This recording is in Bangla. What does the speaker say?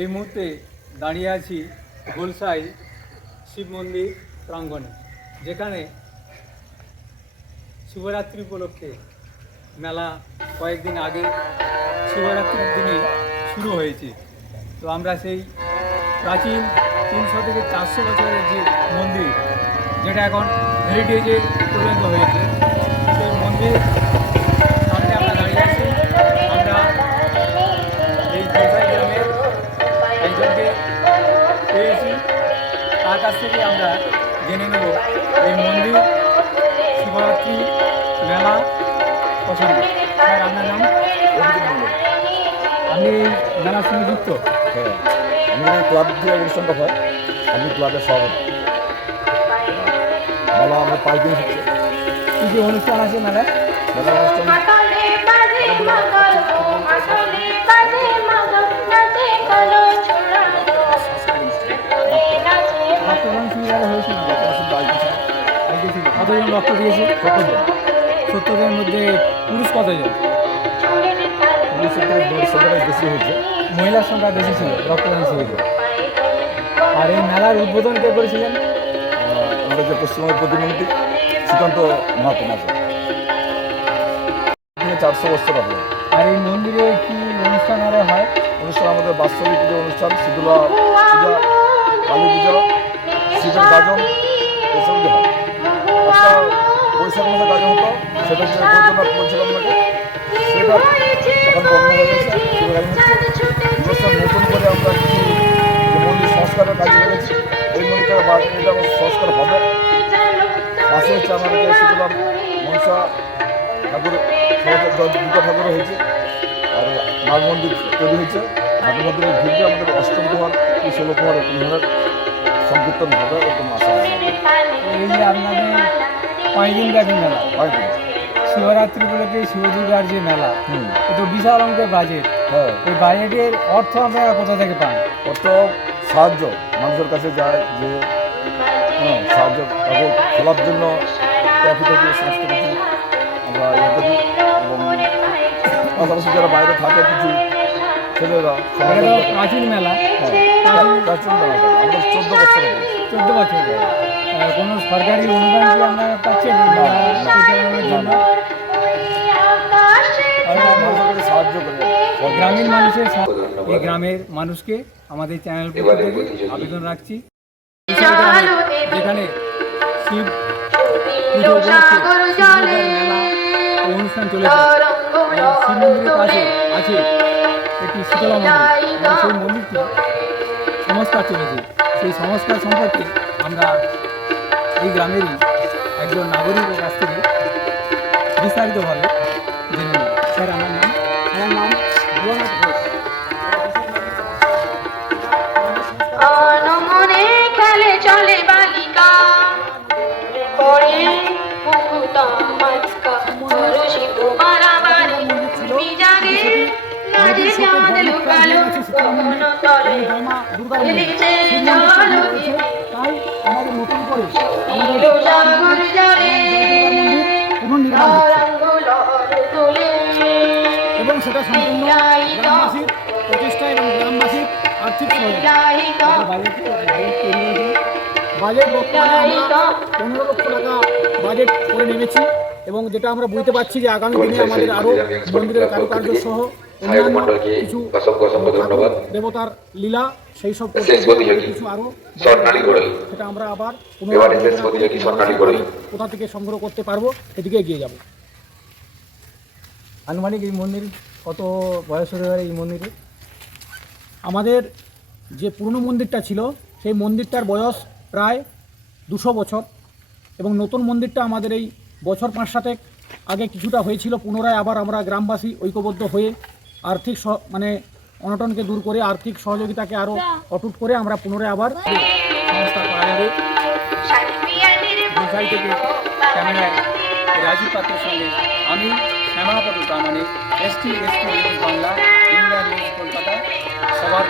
এই মুহূর্তে দাঁড়িয়ে আছি গোলসাই শিব মন্দির প্রাঙ্গণে, যেখানে শিবরাত্রি উপলক্ষে মেলা কয়েকদিন আগে শিবরাত্রির দিনে শুরু হয়েছে। তো আমরা সেই প্রাচীন তিনশো থেকে চারশো বছরের যে মন্দির, যেটা এখন হেরিটেজে পরিণত হয়েছে, সেই মন্দির জেনে নেব এই মন্দির শিবরাত্রি মেলা পছন্দ। স্যার আপনার নাম আপনি এই মেলার সঙ্গে যুক্ত? হ্যাঁ আমাদের ক্লাব থেকে অনুষ্ঠানটা হয় আমি ক্লাবের সভাপতি। মেলা আমরা পাঁচ দিন হচ্ছে। কী কী অনুষ্ঠান আছে মেলায়? মেলা অনুষ্ঠান রক্ত দিয়েছে। সত্তর জনের মধ্যে পুরুষ কতজন সংখ্যাটাই বেশি হচ্ছে মহিলার সংখ্যা বেশি ছিল রক্তদান শিবিরে আর এই মেলার উদ্বোধন কে করেছিলেন? আমাদের যে পশ্চিমবঙ্গের প্রতিমন্ত্রী সুকান্ত মাহাতো মাঝে চারশো বছর হবে আর এই মন্দিরে কি অনুষ্ঠান আরও হয়? অনুষ্ঠান আমাদের বাৎসরিক পুজো অনুষ্ঠান শীতলা পূজা কালী পুজো শিবের গাজন এসব হয়। বৈশাখ মাসে গাজন হতো সেটা বৈদ্যনাথ বলছিলাম আপনাকে সেটা এখন বন্ধ আমরা কিছু মন্দির সংস্কারের কাজ করেছি, এই মন্দিরটা এটা সংস্কার হবে। পাশে হচ্ছে আমাদের শীতলা মনসা ঠাকুর হয়েছে, আর নাগ মন্দির তৈরি হয়েছে। নাগ মন্দিরের ঘিরে আমাদের অষ্টম কুমার, কি ষোলো কুমার কুমারের সংকীর্তন হবে, এরকম আশা এই আপনাদের পাঁচ দিন ব্যাপী মেলা? শিবরাত্রি উপলক্ষে শিবদুর্গার যে মেলা তো বিশাল অঙ্কের বাজেট হ্যাঁ। এই বাজেটের অর্থ আপনারা কোথা থেকে পান? কত সাহায্য। মানুষের কাছে যায় যে হ্যাঁ সাহায্য তাকে খেলার জন্য ট্রফি টফি সমস্ত কিছু আমরা ইয়ে করি। এবং পাশাপাশি যারা বাইরে থাকে কিছু ছেলেরা প্রাচীন মেলা। প্রাচীন মেলাটা। আমাদের চোদ্দ বছর চোদ্দ বছর কোনো সরকারি অনুদান কি আপনারা পাচ্ছেন সাহায্য করে গ্রামীণ মানুষের এই গ্রামের মানুষকে আমাদের চ্যানেল আবেদন রাখছি। যেখানে শিব পুজো মেলা অনুষ্ঠান চলেছে। শিব মন্দিরের পাশে আছে একটি শীতলা মন্দির। সেই মন্দিরটি সংস্কার চলেছে সেই সংস্কার সম্পর্কে আমরা এই গ্রামেরই একজন নাগরিকের কাছ থেকে বিস্তারিতভাবে তাই আমাদের নতুন এবং সেটা সম্পূর্ণ গ্রামবাসীর প্রচেষ্টা এবং গ্রামবাসীর বাজেট আমরা পনেরো লক্ষ টাকা বাজেট করে নেমেছি এবং যেটা আমরা বুঝতে পারছি যে আগামী দিনে আমাদের আরও মন্দিরের কারুকার্য সহ অন্যান্য কিছু দেবতার লীলা সেই সব কিছু আরও সেটা আমরা আবার কোথা থেকে সংগ্রহ করতে পারব সেদিকে এগিয়ে যাব আনুমানিক এই মন্দির কত বয়স হতে পারে এই মন্দিরে আমাদের যে পুরনো মন্দিরটা ছিল সেই মন্দিরটার বয়স প্রায় দুশো বছর এবং নতুন মন্দিরটা আমাদের এই বছর পাঁচ সাতেক আগে কিছুটা হয়েছিল, পুনরায় আবার আমরা গ্রামবাসী ঐক্যবদ্ধ হয়ে আর্থিক মানে অনটনকে দূর করে আর্থিক সহযোগিতাকে আরও অটুট করে আমরা পুনরায় আবার সঙ্গে আমি Shyamapada S T news Bangla Kolkata সবার